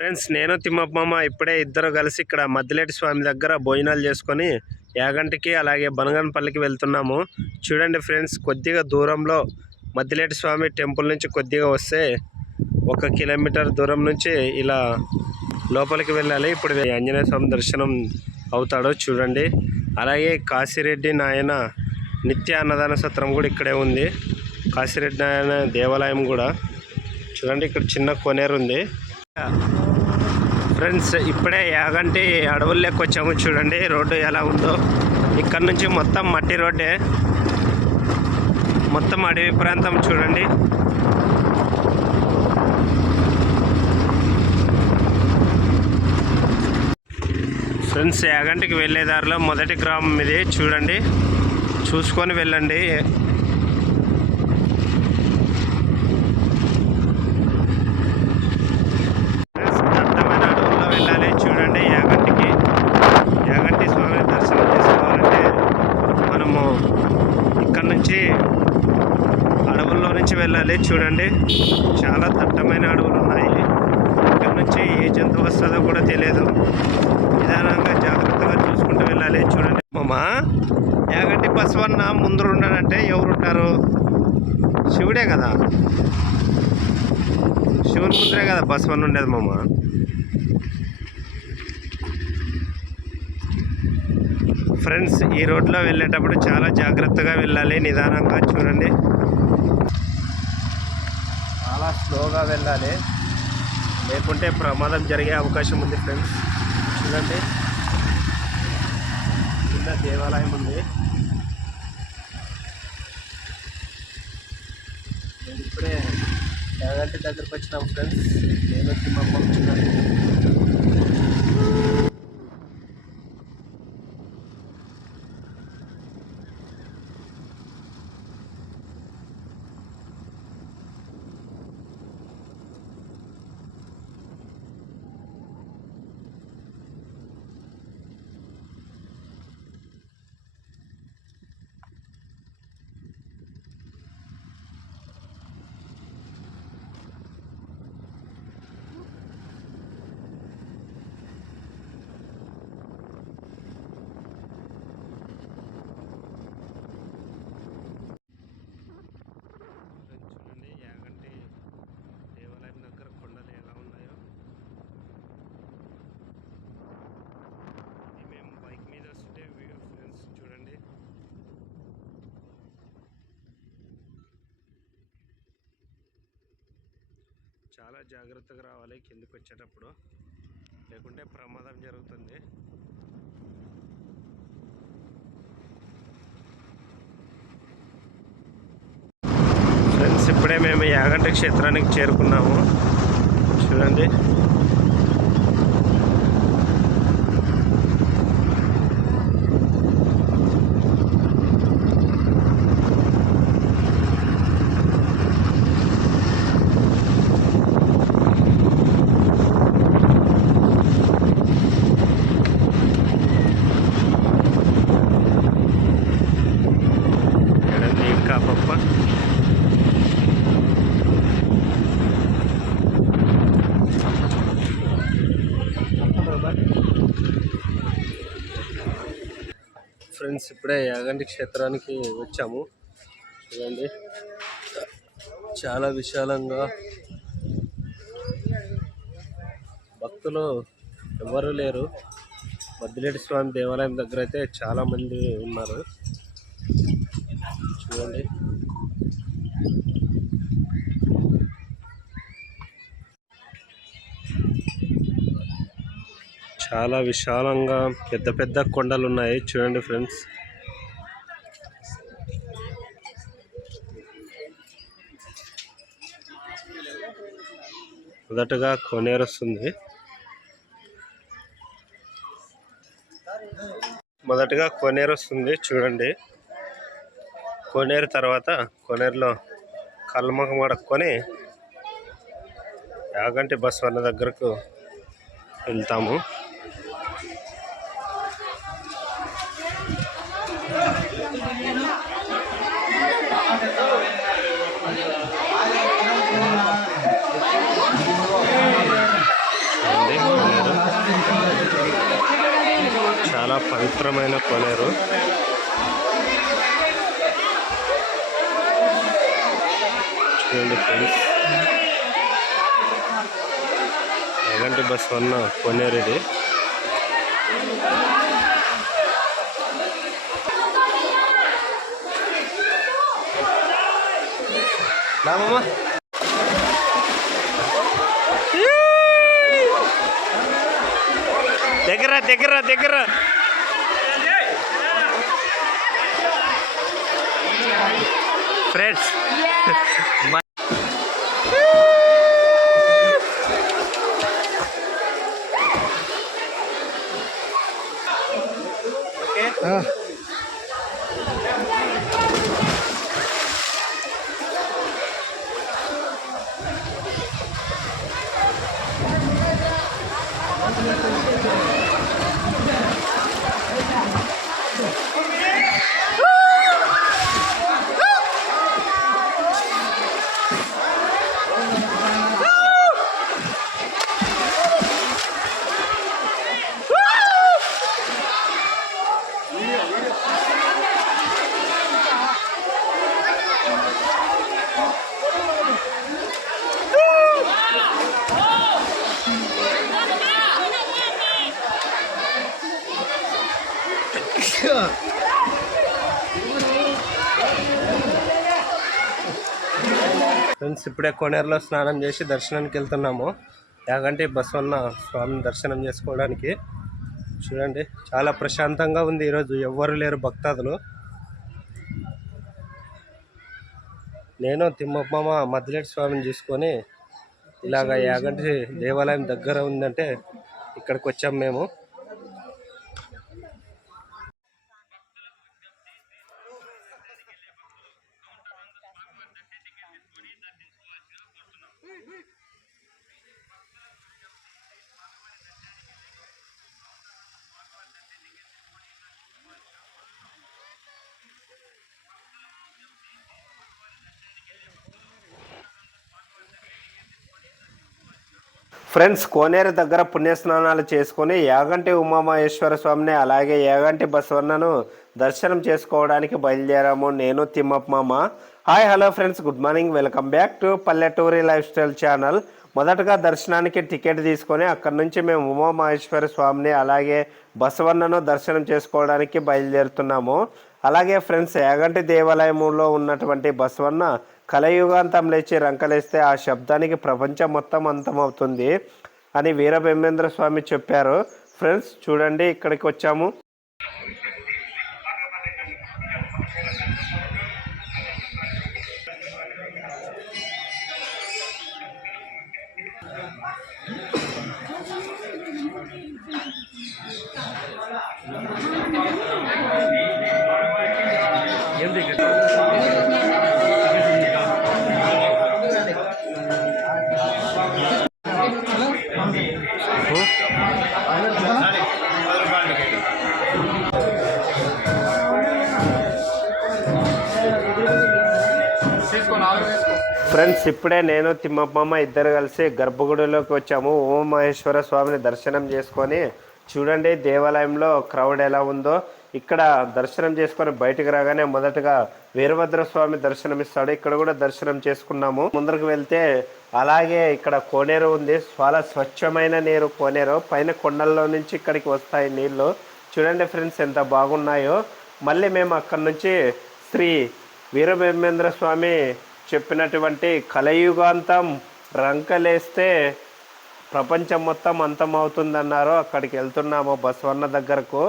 Friends నేను తిమ్మప్పమ్మ ఇప్పుడే ఇద్దరు కలిసి ఇక్కడ మద్దిలేటి స్వామి దగ్గర భోజనాలు చేసుకొని యాగంటికి అలాగే బనగనపల్లికి వెళ్తున్నాము. చూడండి ఫ్రెండ్స్ కొద్దిగా దూరంలో మద్దిలేటి స్వామి టెంపుల్ నుంచి కొద్దిగా వస్తే ఒక కిలోమీటర్ దూరం నుంచి ఇలా లోపలికి వెళ్ళాలి. ఇప్పుడు ఆంజనేయ స్వామి దర్శనం అవుతాడో చూడండి. అలాగే కాశీరెడ్డి నాయన నిత్య అన్నదాన సత్రం కూడా ఇక్కడే ఉంది. కాశీరెడ్డి నాయన దేవాలయం కూడా. చూడండి ఇక్కడ చిన్న కొనేరు ఉంది. ఫ్రెండ్స్ ఇప్పుడే యాగంటి అడవుల్లోకి వచ్చాము చూడండి రోడ్డు ఎలా ఉందో. ఇక్కడ నుంచి మొత్తం మట్టి రోడ్డే. మొత్తం అడవి ప్రాంతం చూడండి. ఫ్రెండ్స్ యాగంటికి వెళ్ళే దారిలో మొదటి గ్రామం ఇది చూడండి. చూసుకొని వెళ్ళండి ఫ్రెండ్స్ దట్టమైన అడవుల్లో వెళ్ళాలి చూడండి యాగంటికి యాగంటి స్వామిని దర్శనం చేసుకోవాలంటే మనము ఇక్కడ నుంచి అడవుల్లో నుంచి వెళ్ళాలి. చూడండి. చాలా దట్టమైన అడవులు ఉన్నాయి. ఇక్కడ నుంచి ఏ జంతువు వస్తుందో కూడా తెలియదు నిదానంగా జాగ్రత్తగా చూసుకుంటూ వెళ్ళాలి. చూడండి. మామా యాగంటి బసవన్న ముందు ఉన్నాడంటే ఎవరుంటారు? శివుడే కదా. శివుని ముందరే కదా బసవన్ ఉండేది మామ ఫ్రెండ్స్ ఈ రోడ్లో వెళ్ళేటప్పుడు చాలా జాగ్రత్తగా వెళ్ళాలి నిదానంగా చూడండి. చాలా స్లోగా వెళ్ళాలి. లేకుంటే ప్రమాదం జరిగే అవకాశం ఉంది ఫ్రెండ్స్. చూడండి. కింద దేవాలయం ఉంది. నేను ఇప్పుడే యాగంటి దగ్గరకు వచ్చినాం ఫ్రెండ్స్. నేను వచ్చి మా అమ్మ చూడండి చూడండి యాగంటి దేవాలయం దగ్గర కొండలు ఎలా ఉన్నాయో ఇది మేము బైక్ మీద వస్తుంటే వ్యూ ఫ్రెండ్స్ చూడండి చాలా జాగ్రత్తగా రావాలి కిందకి వచ్చేటప్పుడు లేకుంటే ప్రమాదం జరుగుతుంది. ఫ్రెండ్స్ ఇప్పుడే మేము యాగంటి క్షేత్రానికి చేరుకున్నాము. చూడండి చూడండి ఇంకా పప్ప ఫ్రెండ్స్ ఇప్పుడే యాగంటి క్షేత్రానికి వచ్చాము. చూడండి చాలా విశాలంగా భక్తులు ఎవరు లేరు. మద్దిలేటి స్వామి దేవాలయం దగ్గర అయితే చాలా మంది ఉన్నారు. చూడండి. చాలా విశాలంగా పెద్ద పెద్ద కొండలు ఉన్నాయి చూడండి ఫ్రెండ్స్. మొదటగా కొనేరు వస్తుంది. మొదటగా కొనేరు వస్తుంది. చూడండి. కొనేరు తర్వాత కొనేరులో కల్మకం యాగంటి యాగంటి బస్వన్న దగ్గరకు వెళ్తాము చాలా పవిత్రమైన కోనేరు చూడండి ఫ్రెండ్స్. ఎలాంటి బస్ వన్న కోనేరు ఇది రామమ్మ దగ్గర దగ్గర దగ్గర ఫ్రెండ్స్ ఫ్రెండ్స్ ఇప్పుడే కోనేరులో స్నానం చేసి దర్శనానికి వెళ్తున్నాము. యాగంటి బసవన్న స్వామిని దర్శనం చేసుకోవడానికి. చూడండి చాలా ప్రశాంతంగా ఉంది ఈరోజు. ఎవ్వరు లేరు భక్తాదులు. నేను తిమ్మమ్మ మద్దిలేటి స్వామిని చూసుకొని ఇలాగ యాగంటి దేవాలయం దగ్గర ఉందంటే ఇక్కడికి వచ్చాము మేము. ఫ్రెండ్స్ కోనేరు దగ్గర పుణ్యస్నానాలు చేసుకొని యాగంటి ఉమామహేశ్వర స్వామిని అలాగే యాగంటి బసవన్నను దర్శనం చేసుకోవడానికి బయలుదేరాము. నేను తిమ్మప్ప మామ. Hi hello friends good morning welcome back to పల్లెటూరి లైఫ్ స్టైల్ ఛానల్. మొదటగా దర్శనానికి టికెట్ తీసుకొని అక్కడి నుంచి మేము ఉమామహేశ్వర స్వామిని అలాగే బసవన్నను దర్శనం చేసుకోవడానికి బయలుదేరుతున్నాము. అలాగే ఫ్రెండ్స్ యాగంటి దేవాలయంలో ఉన్నటువంటి బసవన్న కలయుగాంతం లేచి రంకలేస్తే ఆ శబ్దానికి ప్రపంచం మొత్తం అంతమవుతుంది అని వీరబ్రహ్మేంద్ర స్వామి చెప్పారు. ఫ్రెండ్స్ చూడండి ఇక్కడికి వచ్చాము. ఫ్రెండ్స్ ఇప్పుడే నేను తిమ్మమ్మ ఇద్దరు కలిసి గర్భగుడిలోకి వచ్చాము. ఓం మహేశ్వర స్వామిని దర్శనం చేసుకొని చూడండి దేవాలయంలో క్రౌడ్ ఎలా ఉందో. ఇక్కడ దర్శనం చేసుకొని బయటకు రాగానే మొదటగా వీరభద్ర స్వామి దర్శనం ఇస్తాడు ఇక్కడ కూడా దర్శనం చేసుకున్నాము. ముందరకు వెళ్తే అలాగే ఇక్కడ కోనేరు ఉంది. చాలా స్వచ్ఛమైన నీరు కోనేరు. పైన కొండల్లో నుంచి ఇక్కడికి వస్తాయి నీళ్ళు. చూడండి ఫ్రెండ్స్ ఎంత బాగున్నాయో. మళ్ళీ మేము అక్కడి నుంచి శ్రీ వీరభేమేంద్ర స్వామి చెప్పినటువంటి కలయుగాంతం రంకలేస్తే ప్రపంచం మొత్తం అంతమవుతుందన్నారు అక్కడికి వెళ్తున్నాము బసవన్న దగ్గరకు.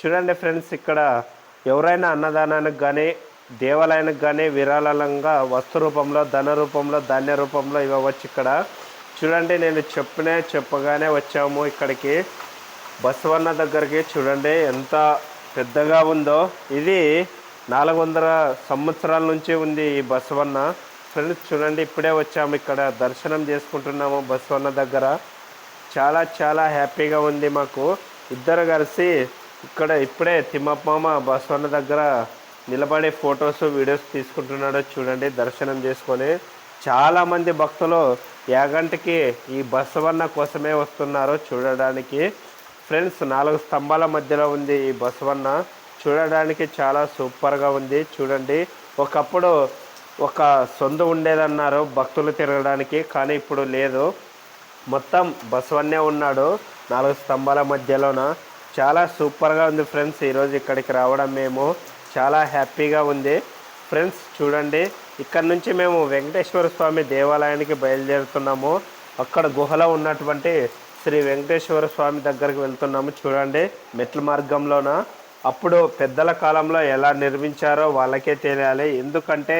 చూడండి ఫ్రెండ్స్ ఇక్కడ ఎవరైనా అన్నదానానికి కానీ దేవాలయానికి కానీ విరాళంగా వస్తు రూపంలో ధన రూపంలో ధాన్య రూపంలో ఇవ్వవచ్చు ఇక్కడ. చూడండి నేను చెప్పనే చెప్పగానే వచ్చాము ఇక్కడికి. బసవన్న దగ్గరికి చూడండి ఎంత పెద్దగా ఉందో. ఇది నాలుగు వందల సంవత్సరాల నుంచి ఉంది ఈ బసవన్న. ఫ్రెండ్స్ చూడండి ఇప్పుడే వచ్చాము ఇక్కడ. దర్శనం చేసుకుంటున్నాము బసవన్న దగ్గర. చాలా చాలా హ్యాపీగా ఉంది మాకు. ఇద్దరు కలిసి ఇక్కడ ఇప్పుడే తిమ్మప్పమ్మ బసవన్న దగ్గర నిలబడి ఫొటోస్ వీడియోస్ తీసుకుంటున్నాడో చూడండి దర్శనం చేసుకొని. చాలామంది భక్తులు యాగంటికి ఈ బసవన్న కోసమే వస్తున్నారు చూడడానికి. ఫ్రెండ్స్ నాలుగు స్తంభాల మధ్యలో ఉంది ఈ బసవన్న. చూడడానికి చాలా సూపర్గా ఉంది. చూడండి ఒకప్పుడు ఒక సొంత ఉండేదన్నారు భక్తులు తిరగడానికి కానీ ఇప్పుడు లేదు. మొత్తం బసవన్నే ఉన్నాడు నాలుగు స్తంభాల మధ్యలోన. చాలా సూపర్గా ఉంది ఫ్రెండ్స్ ఈరోజు ఇక్కడికి రావడం మేము. చాలా హ్యాపీగా ఉంది. ఫ్రెండ్స్ చూడండి ఇక్కడ నుంచి మేము వెంకటేశ్వర స్వామి దేవాలయానికి బయలుదేరుతున్నాము. అక్కడ గుహలో ఉన్నటువంటి శ్రీ వెంకటేశ్వర స్వామి దగ్గరికి వెళ్తున్నాము. చూడండి మెట్ల మార్గంలోన. అప్పుడు పెద్దల కాలంలో ఎలా నిర్మించారో వాళ్ళకే తెలియాలి. ఎందుకంటే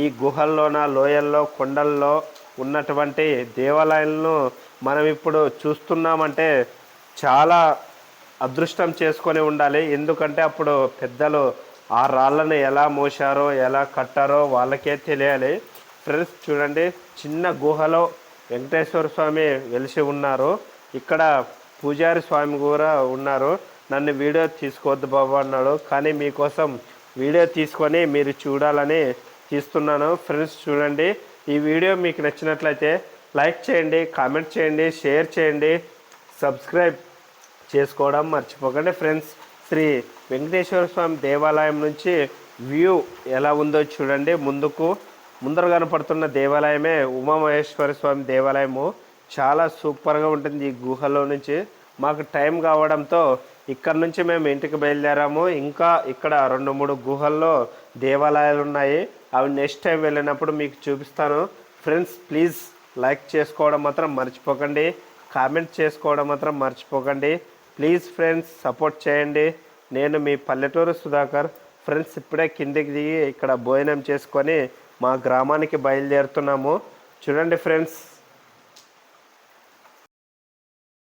ఈ గుహల్లోన లోయల్లో కొండల్లో ఉన్నటువంటి దేవాలయాలను మనం ఇప్పుడు చూస్తున్నామంటే చాలా అదృష్టం చేసుకొని ఉండాలి. ఎందుకంటే అప్పుడు పెద్దలు ఆ రాళ్ళను ఎలా మోసారో ఎలా కట్టారో వాళ్ళకే తెలియాలి. ఫ్రెండ్స్ చూడండి చిన్న గుహలో వెంకటేశ్వర స్వామి వెలిసి ఉన్నారు. ఇక్కడ పూజారి స్వామి కూడా ఉన్నారు. నన్ను వీడియో తీసుకోవద్దు బాబు అన్నాడు. కానీ మీకోసం వీడియో తీసుకొని మీరు చూడాలని తీస్తున్నాను. ఫ్రెండ్స్ చూడండి. ఈ వీడియో మీకు నచ్చినట్లయితే లైక్ చేయండి కామెంట్ చేయండి షేర్ చేయండి సబ్స్క్రైబ్ చేసుకోవడం మర్చిపోకండి. ఫ్రెండ్స్ శ్రీ వెంకటేశ్వర స్వామి దేవాలయం నుంచి వ్యూ ఎలా ఉందో చూడండి. ముందుకు ముందర కనపడుతున్న దేవాలయమే ఉమామహేశ్వర స్వామి దేవాలయము. చాలా సూపర్గా ఉంటుంది ఈ గుహలో నుంచి. మాకు టైం కావడంతో ఇక్కడ నుంచి మేము ఇంటికి బయలుదేరాము. ఇంకా ఇక్కడ రెండు మూడు గుహల్లో దేవాలయాలు ఉన్నాయి. అవి నెక్స్ట్ టైం వెళ్ళినప్పుడు మీకు చూపిస్తాను. ఫ్రెండ్స్ ప్లీజ్ లైక్ చేసుకోవడం మాత్రం మర్చిపోకండి. కామెంట్ చేసుకోవడం మాత్రం మర్చిపోకండి. ప్లీజ్ ఫ్రెండ్స్ సపోర్ట్ చేయండి. నేను మీ పల్లెటూరు సుధాకర్. ఫ్రెండ్స్ ఇప్పుడే కిందికి దిగి ఇక్కడ భోజనం చేసుకొని మా గ్రామానికి బయలుదేరుతున్నాము. చూడండి ఫ్రెండ్స్